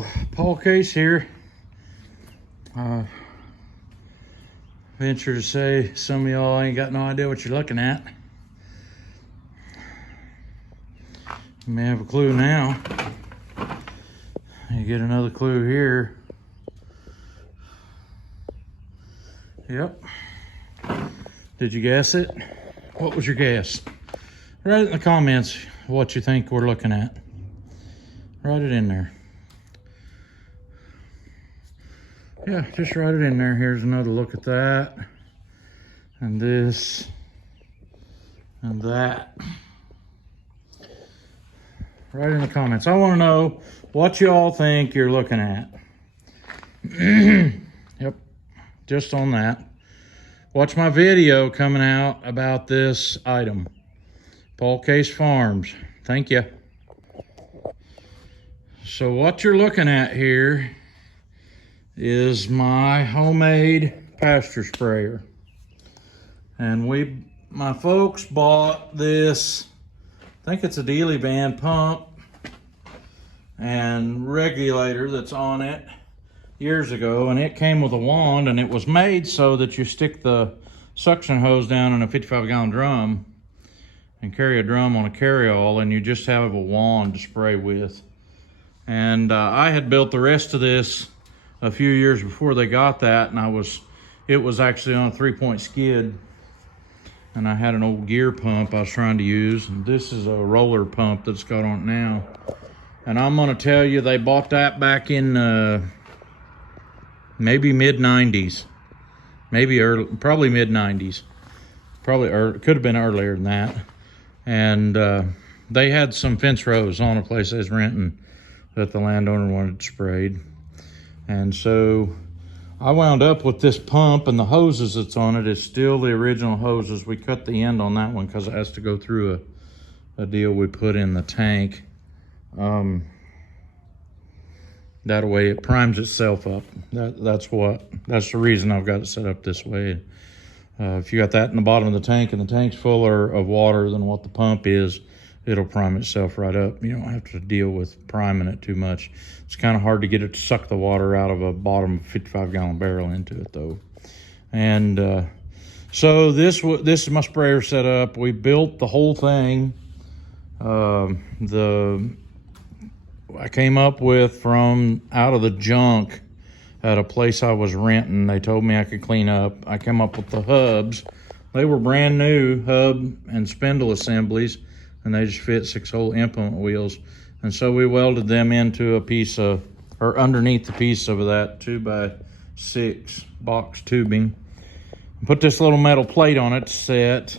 So, Paul Case here. Venture to say some of y'all ain't got no idea what you're looking at. You may have a clue now. You get another clue here. Yep. Did you guess it? What was your guess? Write it in the comments what you think we're looking at. Write it in there. Yeah, just write it in there. Here's another look at that. And this. And that. Write in the comments. I want to know what you all think you're looking at. Yep, just on that. Watch my video coming out about this item. Paul Case Farms. Thank you. So what you're looking at here is my homemade pasture sprayer. And my folks bought this, I think it's a Dealy band pump and regulator that's on it years ago, and it came with a wand, and it was made so that you stick the suction hose down in a 55-gallon drum and carry a drum on a carryall, and you just have a wand to spray with. And I had built the rest of this a few years before they got that, and it was actually on a 3-point skid, and I had an old gear pump I was trying to use, and this is a roller pump that's got on it now. And I'm gonna tell you, they bought that back in maybe mid-90s, probably mid-90s, could have been earlier than that. And they had some fence rows on a place they was renting that the landowner wanted sprayed. And so I wound up with this pump, and the hoses that's on it is still the original hoses. We cut the end on that one because it has to go through a deal we put in the tank. That way it primes itself up. That's the reason I've got it set up this way. If you got that in the bottom of the tank and the tank's fuller of water than what the pump is, it'll prime itself right up. You don't have to deal with priming it too much. It's kind of hard to get it to suck the water out of a bottom 55-gallon barrel into it though. And so this is my sprayer set up. We built the whole thing. I came up with from out of the junk at a place I was renting. They told me I could clean up. I came up with the hubs. They were brand new hub and spindle assemblies, and they just fit 6-hole implement wheels. And so we welded them into a piece of, or underneath the piece of that 2x6 box tubing. Put this little metal plate on it to set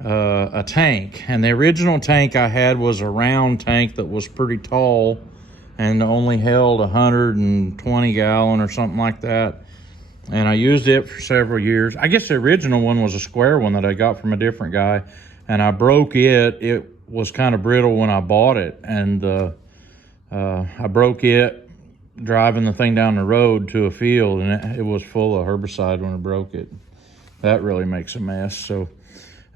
a tank. And the original tank I had was a round tank that was pretty tall and only held 120 gallon or something like that. And I used it for several years. I guess the original one was a square one that I got from a different guy, and I broke it. It was kind of brittle when I bought it, and I broke it driving the thing down the road to a field, and it was full of herbicide when I broke it. That really makes a mess. So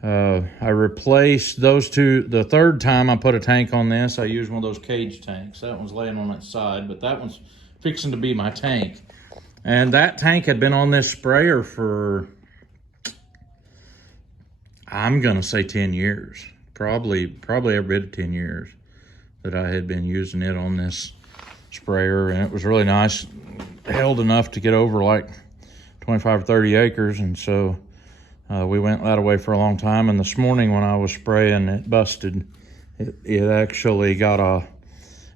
I replaced those two. The third time I put a tank on this, I used one of those cage tanks. That one's laying on its side, but that one's fixing to be my tank. And that tank had been on this sprayer for, I'm gonna say 10 years. Probably every bit of 10 years that I had been using it on this sprayer, and it was really nice. Held enough to get over like 25 or 30 acres, and so we went that way for a long time. And this morning when I was spraying, it busted. It actually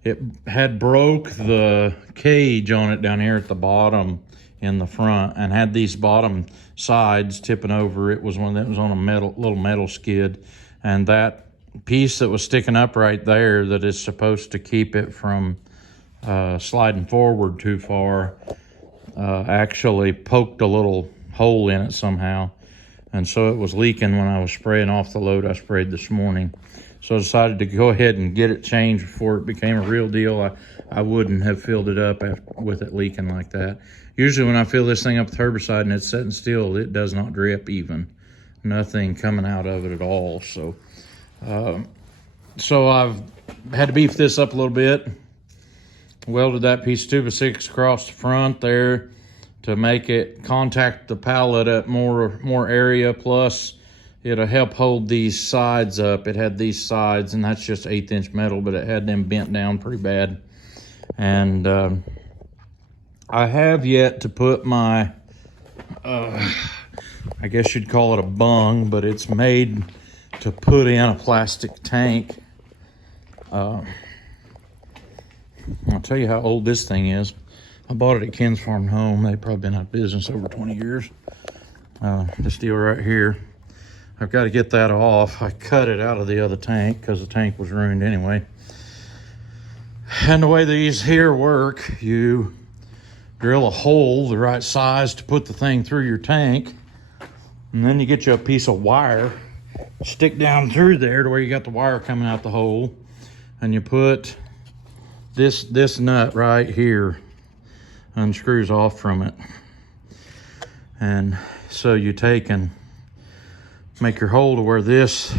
it had broke the cage on it down here at the bottom in the front, and had these bottom sides tipping over. It was one that was on a little metal skid, and that piece that was sticking up right there that is supposed to keep it from sliding forward too far actually poked a little hole in it somehow. And so it was leaking when I was spraying off the load I sprayed this morning. So I decided to go ahead and get it changed before it became a real deal. I wouldn't have filled it up with it leaking like that. Usually when I fill this thing up with herbicide and it's sitting still, it does not drip even. Nothing coming out of it at all. So I've had to beef this up a little bit. welded that piece of 2x6 across the front there to make it contact the pallet at more area. Plus, it'll help hold these sides up. It had these sides, and that's just 1/8 inch metal, but it had them bent down pretty bad. And I have yet to put my, I guess you'd call it a bung, but it's made to put in a plastic tank. I'll tell you how old this thing is. I bought it at Ken's Farm Home. They've probably been out of business over 20 years. This deal right here, I've got to get that off. I cut it out of the other tank because the tank was ruined anyway. And the way these here work, you drill a hole the right size to put the thing through your tank, and then you get you a piece of wire, stick down through there to where you got the wire coming out the hole, and you put this nut right here, unscrews off from it. And so you take and make your hole to where this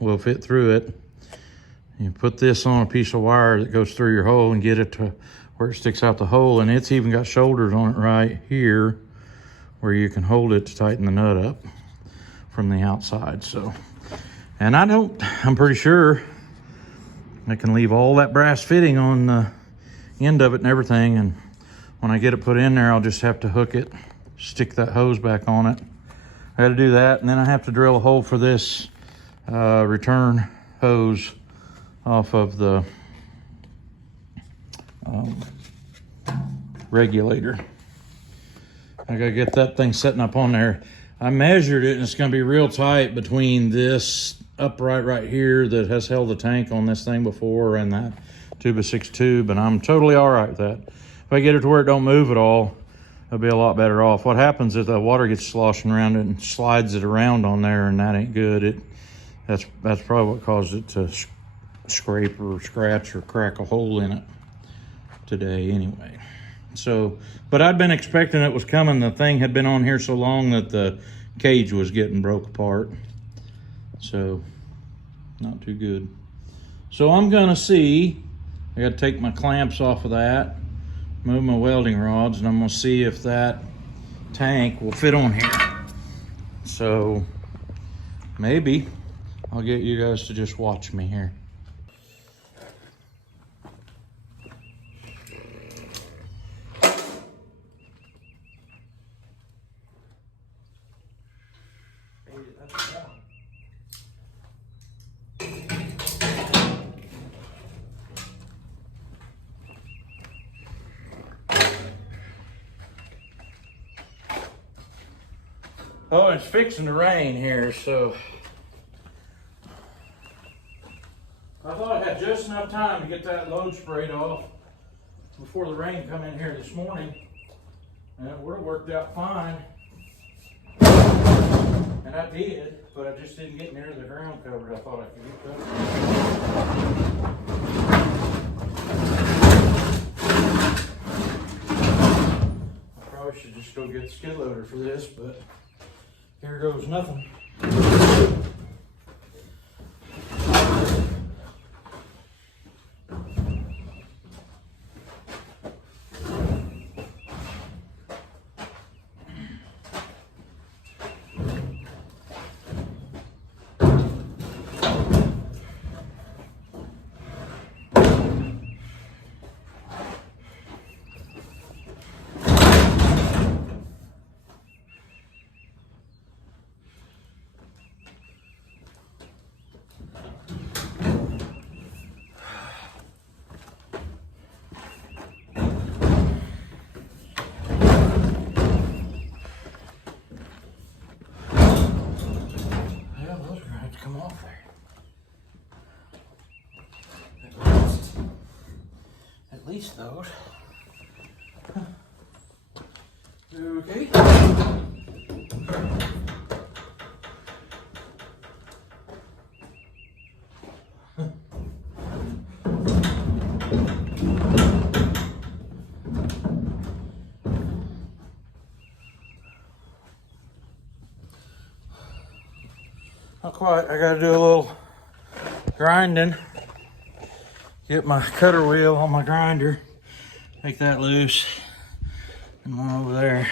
will fit through it. You put this on a piece of wire that goes through your hole and get it to where it sticks out the hole, and it's even got shoulders on it right here where you can hold it to tighten the nut up from the outside. So, and I'm pretty sure I can leave all that brass fitting on the end of it and everything, and when I get it put in there, I'll just have to hook it, stick that hose back on it. I had to do that, and then I have to drill a hole for this return hose off of the regulator. I gotta get that thing setting up on there. I measured it, and it's gonna be real tight between this upright right here that has held the tank on this thing before and that 2x6 tube, and I'm totally all right with that. If I get it to where it don't move at all, I'll be a lot better off. What happens is the water gets sloshing around it and slides it around on there, and that ain't good. That's probably what caused it to scrape or scratch or crack a hole in it today anyway. So, but I'd been expecting it was coming. The thing had been on here so long that the cage was getting broke apart. So, not too good. So I'm gonna see, I gotta take my clamps off of that, move my welding rods, and I'm gonna see if that tank will fit on here. So, maybe I'll get you guys to just watch me here. Oh, it's fixing to rain here, so I thought I had just enough time to get that load sprayed off before the rain come in here this morning, and it would have worked out fine. And I did, but I just didn't get near the ground cover I thought I could get covered. I probably should just go get the skid loader for this, but here goes nothing. Come off there. At least those. Okay. Not quite. I gotta do a little grinding. Get my cutter wheel on my grinder. Take that loose. And one over there.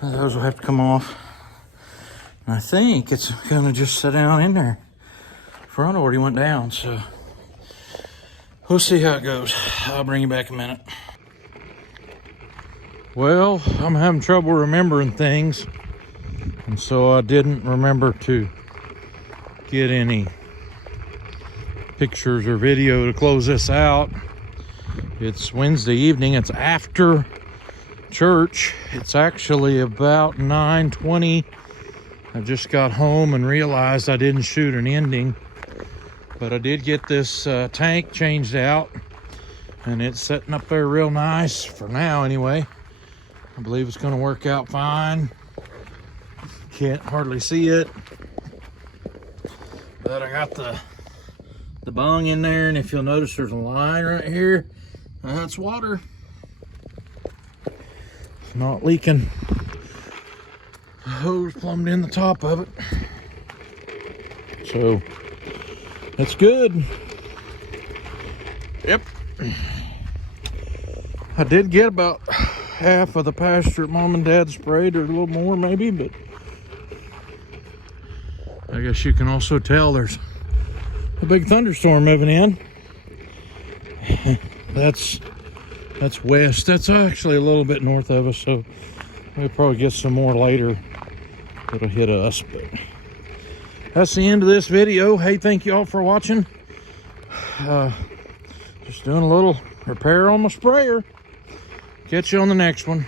Those will have to come off. And I think it's gonna just sit down in there. Front already went down, so we'll see how it goes. I'll bring you back in a minute. Well, I'm having trouble remembering things, and so I didn't remember to get any pictures or video to close this out. It's Wednesday evening. It's after church. It's actually about 9:20. I just got home and realized I didn't shoot an ending, but I did get this tank changed out, and it's sitting up there real nice for now anyway. I believe it's going to work out fine. Can't hardly see it, but I got the bung in there, and if you'll notice there's a line right here. That's water. It's not leaking. The hose plumbed in the top of it. So that's good. Yep. I did get about half of the pasture mom and dad sprayed, or a little more maybe, but I guess you can also tell there's a big thunderstorm moving in. That's west. That's actually a little bit north of us, so we'll probably get some more later that'll hit us. But that's the end of this video. Hey, thank you all for watching. Just doing a little repair on my sprayer. Catch you on the next one.